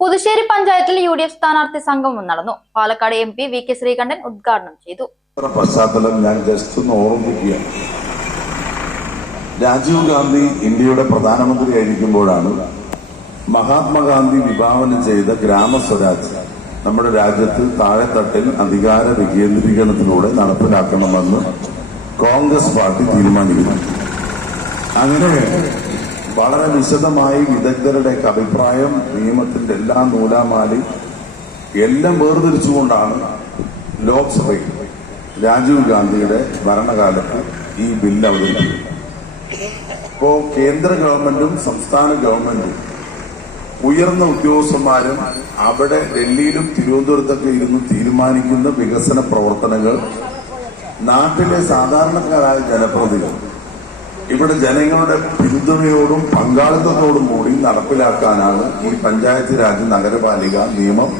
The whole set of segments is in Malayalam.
പുതുശ്ശേരി പഞ്ചായത്തിൽ UDF സ്ഥാനാർത്ഥി സംഗമം നടന്നു. പാലക്കാട് MP VK ശ്രീകണ്ഠൻ ഉദ്ഘാടനം ചെയ്തു. പശ്ചാത്തലം ഞാൻ ജസ്റ്റ് ഒന്ന് ഓർമ്മിക്കുകയാണ്. രാജീവ് ഗാന്ധി ഇന്ത്യയുടെ പ്രധാനമന്ത്രിയായിരിക്കുമ്പോഴാണ് മഹാത്മാഗാന്ധി വിഭാവനം ചെയ്ത ഗ്രാമസ്വരാജ് നമ്മുടെ രാജ്യത്ത് താഴെത്തട്ടിൽ അധികാര വികേന്ദ്രീകരണത്തിലൂടെ നടപ്പിലാക്കണമെന്ന് കോൺഗ്രസ് പാർട്ടി തീരുമാനിക്കുന്നു. അങ്ങനെ വളരെ വിശദമായി വിദഗ്ധരുടെ അഭിപ്രായം, നിയമത്തിന്റെ എല്ലാ നൂലാമാലി എല്ലാം വേർതിരിച്ചുകൊണ്ടാണ് ലോക്സഭയിൽ രാജീവ് ഗാന്ധിയുടെ ഭരണകാലത്ത് ഈ ബില്ല് അവതരിപ്പിക്കുന്നത്. ഇപ്പോ കേന്ദ്ര ഗവൺമെന്റും സംസ്ഥാന ഗവൺമെന്റും ഉയർന്ന ഉദ്യോഗസ്ഥന്മാരും അവിടെ ഡൽഹിയിലും തിരുവനന്തപുരത്തൊക്കെ ഇരുന്ന് തീരുമാനിക്കുന്ന വികസന പ്രവർത്തനങ്ങൾ നാട്ടിലെ സാധാരണക്കാരായ ജനപ്രതിനിധികൾ ഇവിടെ ജനങ്ങളുടെ പിന്തുണയോടും പങ്കാളിത്തത്തോടും കൂടി നടപ്പിലാക്കാനാണ് ഈ പഞ്ചായത്ത് രാജ് നഗരപാലിക നിയമം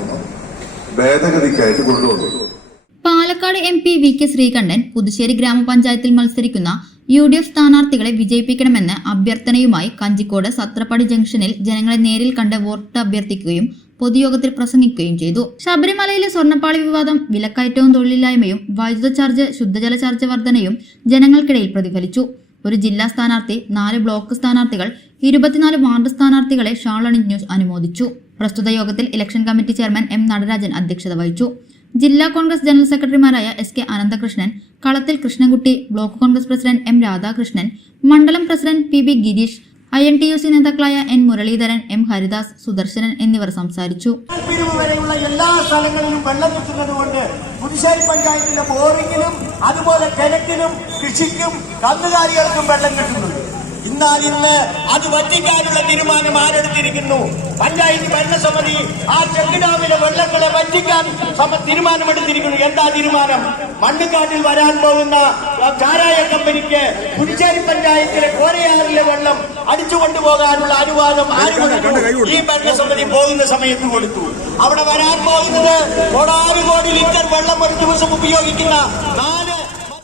ഭേദഗതിക്കായിട്ട് കൊണ്ടുവന്നത്. പാലക്കാട് MP VK ശ്രീകണ്ഠൻ പുതുശ്ശേരി ഗ്രാമപഞ്ചായത്തിൽ മത്സരിക്കുന്ന UDF സ്ഥാനാർത്ഥികളെ വിജയിപ്പിക്കണമെന്ന അഭ്യർത്ഥനയുമായി കഞ്ചിക്കോട് സത്രപ്പടി ജംഗ്ഷനിൽ ജനങ്ങളെ നേരിൽ കണ്ട് വോട്ട് അഭ്യർത്ഥിക്കുകയും പൊതുയോഗത്തിൽ പ്രസംഗിക്കുകയും ചെയ്തു. ശബരിമലയിലെ സ്വർണ്ണപ്പാളി വിവാദം, വിലക്കയറ്റവും തൊഴിലില്ലായ്മയും, വൈദ്യുത ചാർജ്, ശുദ്ധജല ചാർജ് വർധനയും ജനങ്ങൾക്കിടയിൽ പ്രതിഫലിച്ചു. ഒരു ജില്ലാ സ്ഥാനാർത്ഥി, 4 ബ്ലോക്ക് സ്ഥാനാർത്ഥികൾ, 24 വാർഡ് സ്ഥാനാർത്ഥികളെ ഷാളണിഞ്ഞു അനുമോദിച്ചു. പ്രസ്തുത യോഗത്തിൽ election committee chairman M Natarajan അധ്യക്ഷത വഹിച്ചു. ജില്ലാ കോൺഗ്രസ് ജനറൽ സെക്രട്ടറിമാരായ SK അനന്തകൃഷ്ണൻ, കളത്തിൽ Krishnankutty, block Congress president M Radhakrishnan, മണ്ഡലം പ്രസിഡന്റ് PB ഗിരീഷ്, INTUC നേതാക്കളായ N മുരളീധരൻ, M ഹരിദാസ്, സുദർശനൻ എന്നിവർ സംസാരിച്ചു. എല്ലാ സ്ഥലങ്ങളിലും വെള്ളം കിട്ടുന്നതുകൊണ്ട് പുതുശ്ശേരി പഞ്ചായത്തിലെ ബോറിങ്ങിനും അതുപോലെ കിണറ്റിനും കൃഷിക്കും കന്നുകാലികൾക്കും വെള്ളം കിട്ടുന്നുണ്ട്. എന്നാൽ ഇന്ന് അത് വറ്റിക്കാനുള്ള തീരുമാനം ആരെടുത്തിരിക്കുന്നു? പഞ്ചായത്ത് ഭരണസമിതി ആ ചെക്ക് ഡാമിലെ വെള്ളങ്ങളെ വറ്റിക്കാൻ തീരുമാനമെടുത്തിരിക്കുന്നു. എന്താ തീരുമാനം? മണ്ണുകാട്ടിൽ വരാൻ പോകുന്ന ചാരായ കമ്പനിക്ക് പുതുശ്ശേരി പഞ്ചായത്തിലെ കോരയാറിലെ വെള്ളം അടിച്ചുകൊണ്ടുപോകാനുള്ള അനുവാദം ഈ ഭരണസമിതി പോകുന്ന സമയത്ത് കൊടുത്തു. അവിടെ വരാൻ പോകുന്നത് കോടാനുകോടി ലിറ്റർ വെള്ളം ഒരു ദിവസം ഉപയോഗിക്കുന്ന 4